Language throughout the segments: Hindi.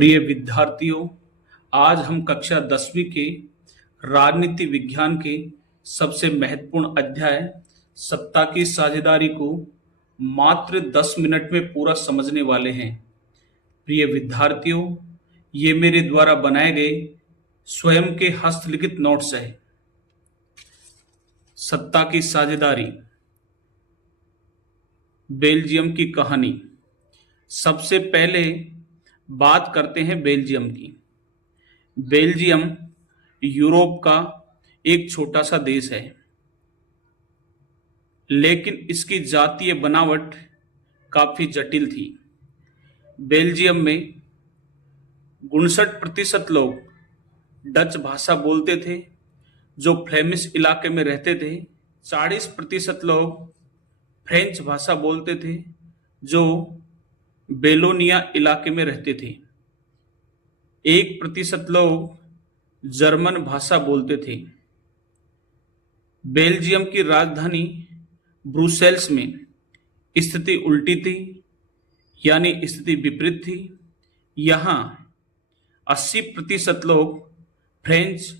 प्रिय विद्यार्थियों, आज हम कक्षा 10वीं के राजनीति विज्ञान के सबसे महत्वपूर्ण अध्याय सत्ता की साझेदारी को मात्र 10 मिनट में पूरा समझने वाले हैं। प्रिय विद्यार्थियों, ये मेरे द्वारा बनाए गए स्वयं के हस्तलिखित नोट्स हैं। सत्ता की साझेदारी, बेल्जियम की कहानी। सबसे पहले बात करते हैं बेल्जियम की। बेल्जियम यूरोप का एक छोटा सा देश है, लेकिन इसकी जातीय बनावट काफी जटिल थी। बेल्जियम में 59% लोग डच भाषा बोलते थे, जो फ्लेमिश इलाके में रहते थे। 40% लोग फ्रेंच भाषा बोलते थे, जो बेलोनिया इलाके में रहते थे। 1% लोग जर्मन भाषा बोलते थे। बेल्जियम की राजधानी ब्रुसेल्स में स्थिति उल्टी थी, यानी स्थिति विपरीत थी। यहाँ 80% लोग फ्रेंच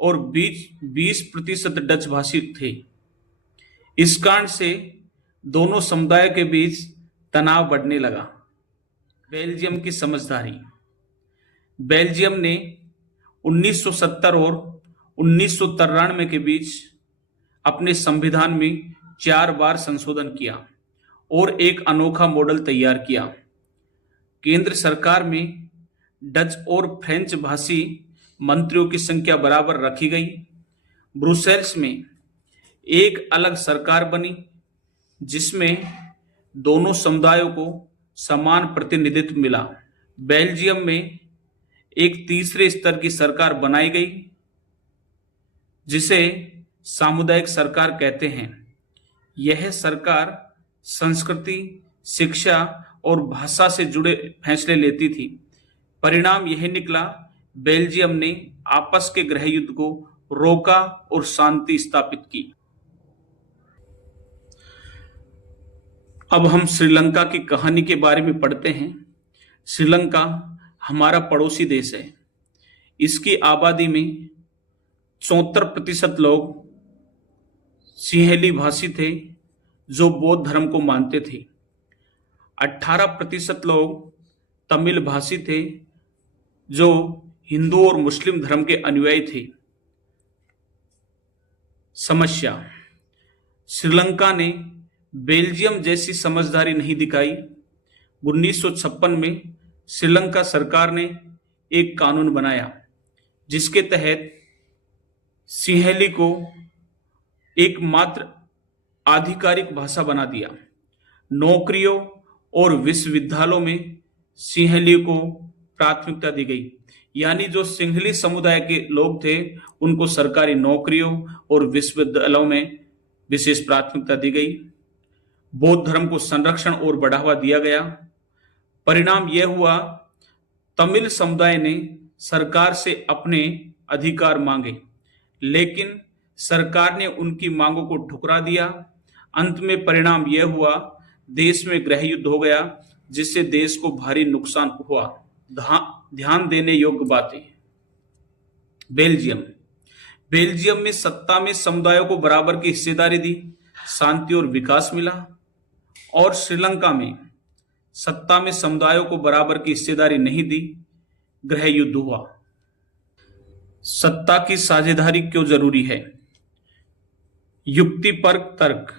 और 20% डच भाषी थे। इस कारण से दोनों समुदाय के बीच तनाव बढ़ने लगा। बेल्जियम की समझदारी। बेल्जियम ने 1970 और 1993 के बीच अपने संविधान में 4 बार संशोधन किया और एक अनोखा मॉडल तैयार किया। केंद्र सरकार में डच और फ्रेंच भाषी मंत्रियों की संख्या बराबर रखी गई। ब्रुसेल्स में एक अलग सरकार बनी, जिसमें दोनों समुदायों को समान प्रतिनिधित्व मिला। बेल्जियम में एक तीसरे स्तर की सरकार बनाई गई, जिसे सामुदायिक सरकार कहते हैं। यह सरकार संस्कृति, शिक्षा और भाषा से जुड़े फैसले लेती थी। परिणाम यह निकला, बेल्जियम ने आपस के गृह युद्ध को रोका और शांति स्थापित की। अब हम श्रीलंका की कहानी के बारे में पढ़ते हैं। श्रीलंका हमारा पड़ोसी देश है। इसकी आबादी में 74% लोग सिंहली भाषी थे, जो बौद्ध धर्म को मानते थे। 18% लोग तमिल भाषी थे, जो हिंदू और मुस्लिम धर्म के अनुयायी थे। समस्या, श्रीलंका ने बेल्जियम जैसी समझदारी नहीं दिखाई। 1956 में श्रीलंका सरकार ने एक कानून बनाया, जिसके तहत सिंहली को एकमात्र आधिकारिक भाषा बना दिया। नौकरियों और विश्वविद्यालयों में सिंहली को प्राथमिकता दी गई, यानी जो सिंहली समुदाय के लोग थे, उनको सरकारी नौकरियों और विश्वविद्यालयों में विशेष प्राथमिकता दी गई। बौद्ध धर्म को संरक्षण और बढ़ावा दिया गया। परिणाम यह हुआ, तमिल समुदाय ने सरकार से अपने अधिकार मांगे, लेकिन सरकार ने उनकी मांगों को ठुकरा दिया। अंत में परिणाम यह हुआ, देश में गृह युद्ध हो गया, जिससे देश को भारी नुकसान हुआ। ध्यान देने योग्य बातें। बेल्जियम में सत्ता में समुदायों को बराबर की हिस्सेदारी दी, शांति और विकास मिला। और श्रीलंका में सत्ता में समुदायों को बराबर की हिस्सेदारी नहीं दी, गृह युद्ध हुआ। सत्ता की साझेदारी क्यों जरूरी है? युक्तिपरक तर्क।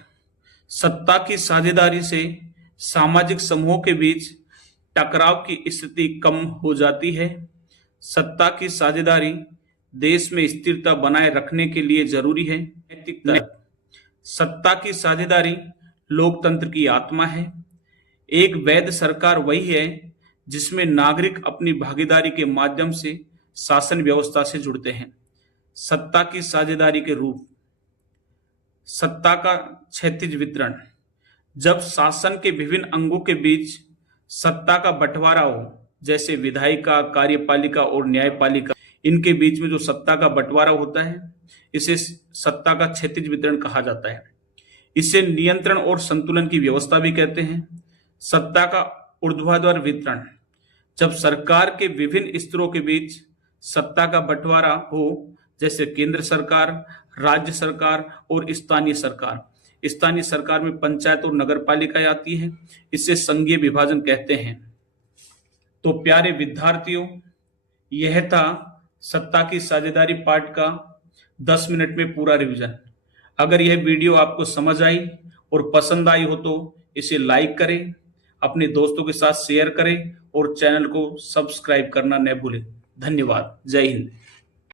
सत्ता की साझेदारी से सामाजिक समूहों के बीच टकराव की स्थिति कम हो जाती है। सत्ता की साझेदारी देश में स्थिरता बनाए रखने के लिए जरूरी है। नैतिक तर्क। सत्ता की साझेदारी लोकतंत्र की आत्मा है। एक वैध सरकार वही है जिसमें नागरिक अपनी भागीदारी के माध्यम से शासन व्यवस्था से जुड़ते हैं। सत्ता की साझेदारी के रूप। सत्ता का क्षैतिज वितरण। जब शासन के विभिन्न अंगों के बीच सत्ता का बंटवारा हो, जैसे विधायिका, कार्यपालिका और न्यायपालिका, इनके बीच में जो सत्ता का बंटवारा होता है, इसे सत्ता का क्षैतिज वितरण कहा जाता है। इसे नियंत्रण और संतुलन की व्यवस्था भी कहते हैं। सत्ता का ऊर्ध्वाधर वितरण। जब सरकार के विभिन्न स्तरों के बीच सत्ता का बंटवारा हो, जैसे केंद्र सरकार, राज्य सरकार और स्थानीय सरकार। स्थानीय सरकार में पंचायत और नगर पालिकाएं आती हैं, इसे संघीय विभाजन कहते हैं। तो प्यारे विद्यार्थियों, यह था सत्ता की साझेदारी पार्ट का 10 मिनट में पूरा रिवीजन। अगर यह वीडियो आपको समझ आई और पसंद आई हो तो इसे लाइक करें, अपने दोस्तों के साथ शेयर करें और चैनल को सब्सक्राइब करना न भूलें। धन्यवाद। जय हिंद।